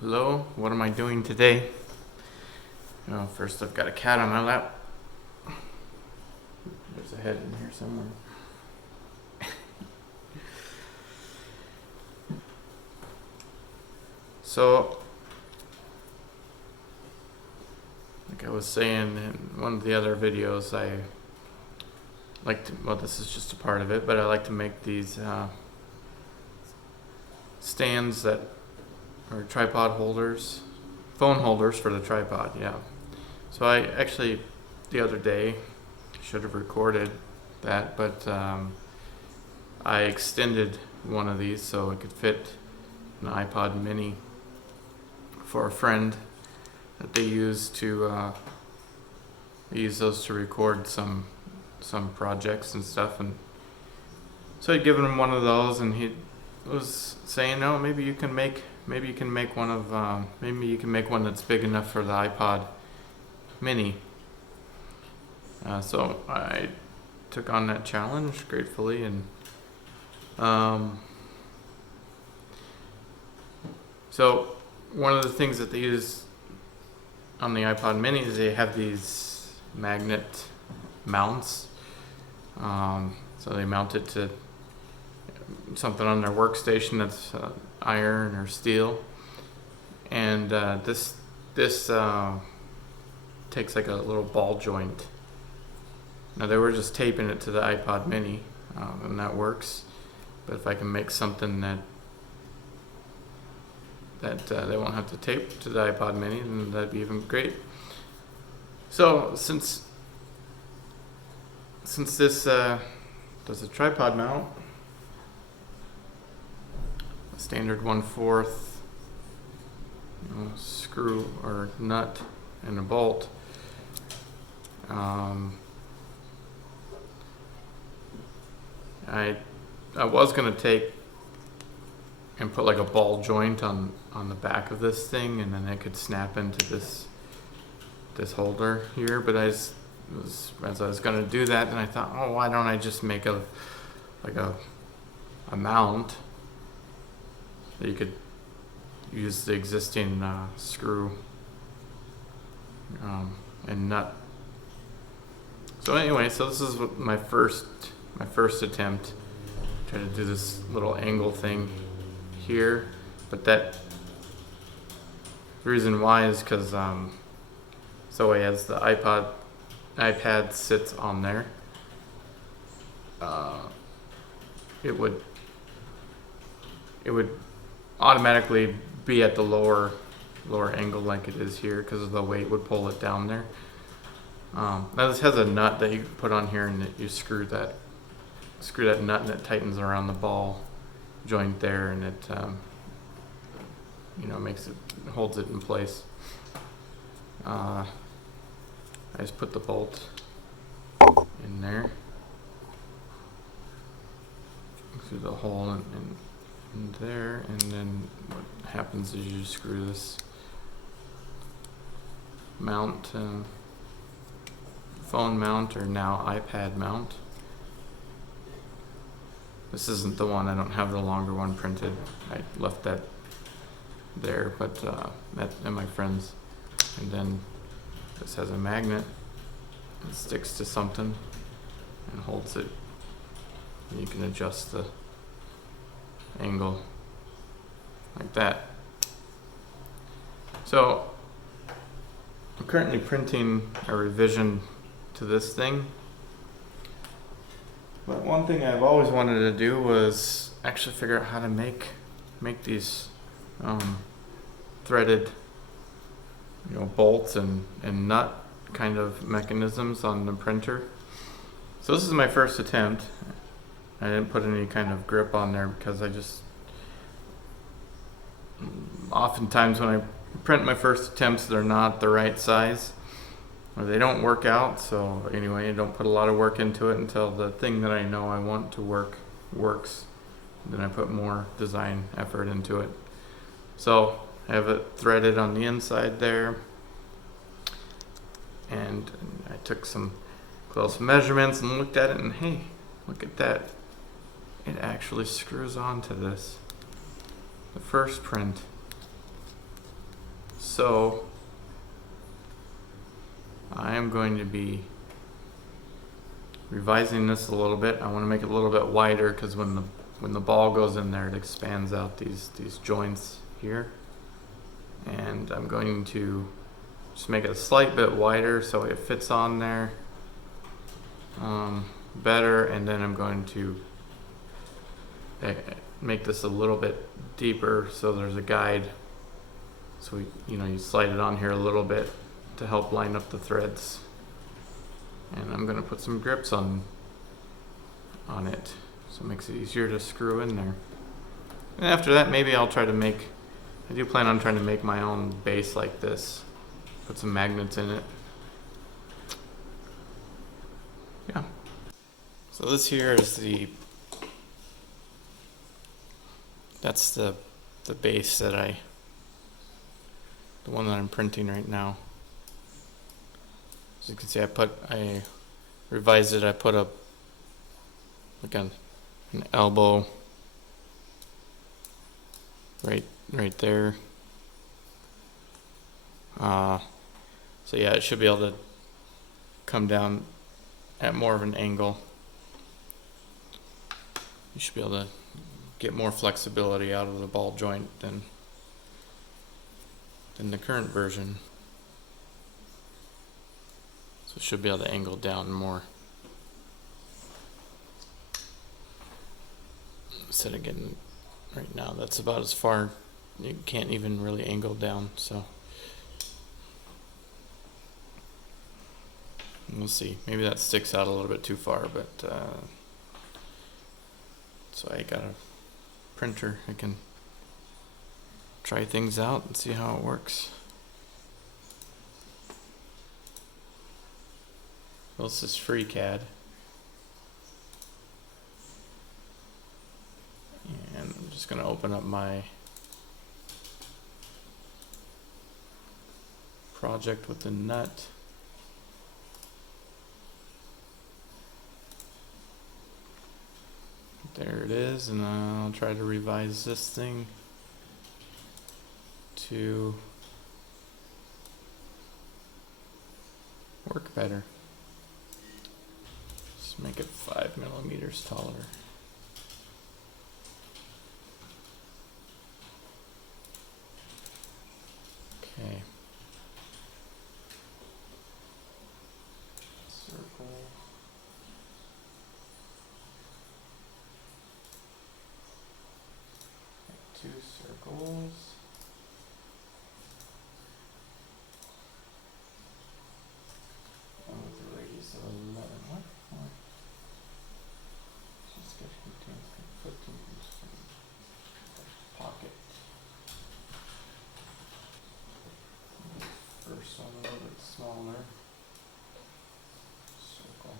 Hello, what am I doing today? First I've got a cat on my lap. There's a head in here somewhere. So, like I was saying in one of the other videos, I like to, well, this is just a part of it, but I like to make these stands that are tripod holders, phone holders for the tripod, yeah. So I actually, the other day, should have recorded that, but I extended one of these so it could fit an iPod mini for a friend that they use those to record some projects and stuff. And so I'd given him one of those, and he was saying, "No, maybe you can make one that's big enough for the iPod mini." So I took on that challenge gratefully, and so one of the things that they use on the iPod mini is they have these magnet mounts. So they mount it to something on their workstation that's iron or steel, and this takes like a little ball joint. Now they were just taping it to the iPod mini, and that works. But if I can make something that they won't have to tape to the iPod mini, then that'd be even great. So since this does a tripod mount, a standard 1/4 screw or nut and a bolt, I was gonna take and put like a ball joint on the back of this thing, and then it could snap into this holder here. But as I was gonna do that, and I thought, oh, why don't I just make a mount that you could use the existing screw and nut. So anyway, so this is what my first attempt. Try to do this little angle thing here, but the reason why is because so as the iPad sits on there, it would automatically be at the lower angle like it is here, because the weight would pull it down there. Now this has a nut that you put on here, and you screw that nut, and it tightens around the ball joint there, and it holds it in place. I just put the bolt in there through the hole in there, and then what happens is you screw this mount, phone mount, or now iPad mount. This isn't the one, I don't have the longer one printed. I left that there, but that and my friend's. And then this has a magnet. It sticks to something and holds it. And you can adjust the angle like that. So I'm currently printing a revision to this thing. But one thing I've always wanted to do was actually figure out how to make these threaded, bolts and nut kind of mechanisms on the printer. So this is my first attempt. I didn't put any kind of grip on there because oftentimes when I print my first attempts, they're not the right size, or they don't work out. So anyway, I don't put a lot of work into it until the thing that I know I want to works. Then I put more design effort into it. So I have it threaded on the inside there, and I took some close measurements and looked at it, and hey, look at that. It actually screws onto this. The first print. So I am going to be revising this a little bit. I want to make it a little bit wider because when the ball goes in there, it expands out these joints here. And I'm going to just make it a slight bit wider so it fits on there better. And then I'm going to make this a little bit deeper so there's a guide. So you slide it on here a little bit to help line up the threads. And I'm going to put some grips on it so it makes it easier to screw in there. And after that, maybe I'll try to I do plan on trying to make my own base like this. Put some magnets in it. Yeah. So this here is that's the base the one that I'm printing right now. As you can see, I revised it. I put an elbow right there. So yeah, it should be able to come down at more of an angle. You should be able to get more flexibility out of the ball joint than the current version. So it should be able to angle down more. Instead of getting right now, that's about as far. You can't even really angle down, so we'll see. Maybe that sticks out a little bit too far, but so I got a printer. I can try things out and see how it works. Well, this is FreeCAD. And I'm just going to open up my project with the nut. There it is, and I'll try to revise this thing to work better. Just make it 5 millimeters taller. Okay. Circle. Make 2 circles. One with a radius of 11. What? This sketch contains conflicting pocket. First one a little bit smaller. Circle.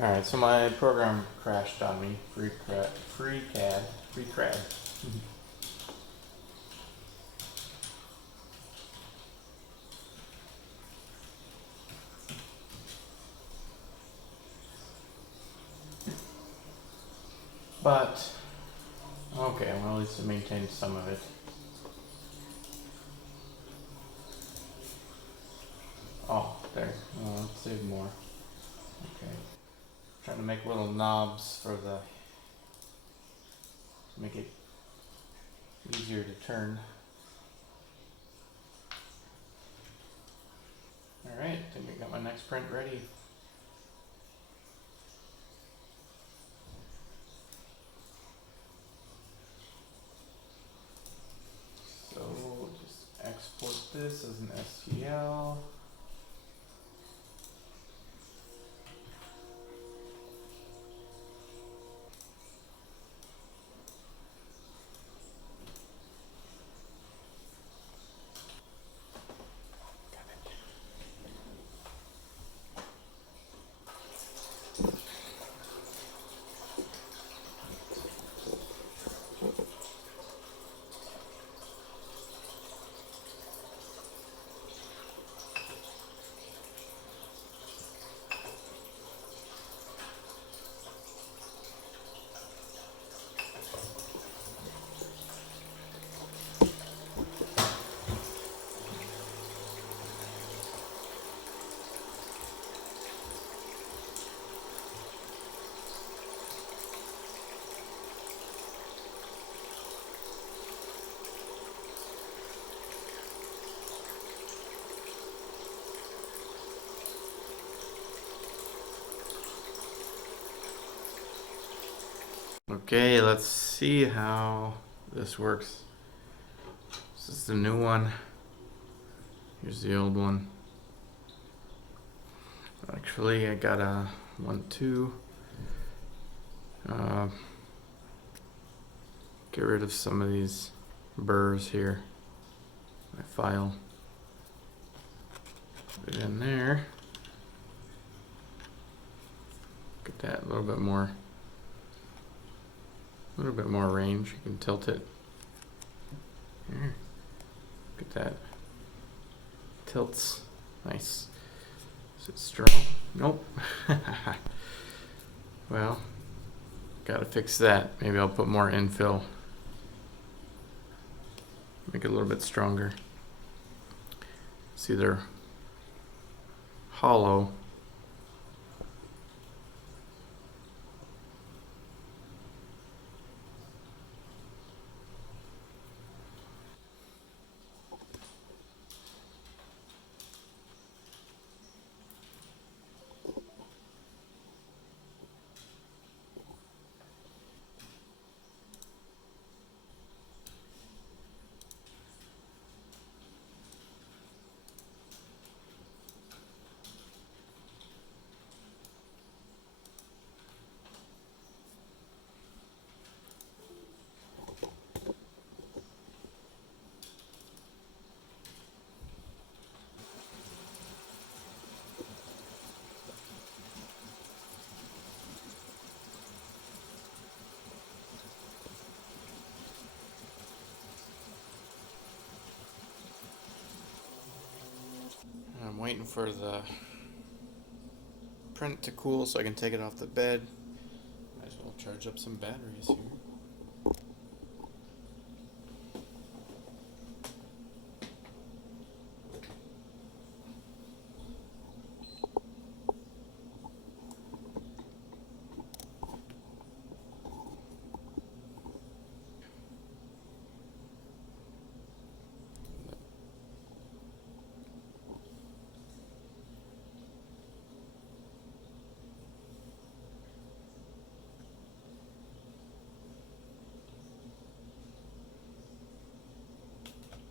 Alright, so my program crashed on me. FreeCAD. But, okay, well at least it maintains some of it. Oh, there. Oh, let's save more. Okay. Trying to make little knobs for to make it easier to turn. Alright, I think I got my next print ready. So we'll just export this as an STL. Okay, let's see how this works. This is the new one. Here's the old one. Actually, I got a 1, 2. Get rid of some of these burrs here. My file. Put it in there. Get that a little bit more range. You can tilt it. Here. Get that. Tilts. Nice. Is it strong? Nope. Well, gotta fix that. Maybe I'll put more infill. Make it a little bit stronger. It's either hollow . I'm waiting for the print to cool so I can take it off the bed. Might as well charge up some batteries here.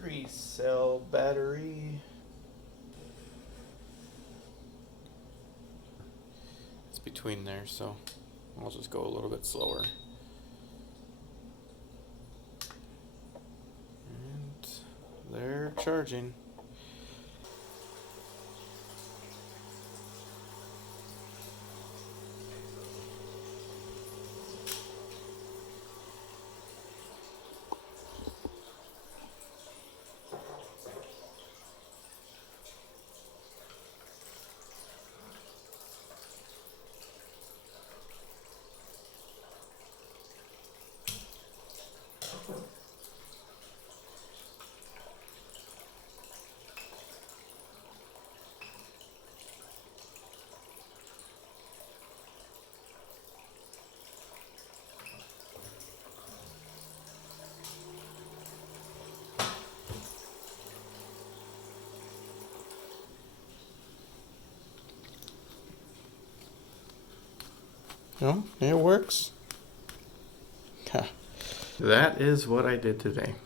Three-cell battery. It's between there, so I'll just go a little bit slower. And they're charging. No, it works. That is what I did today.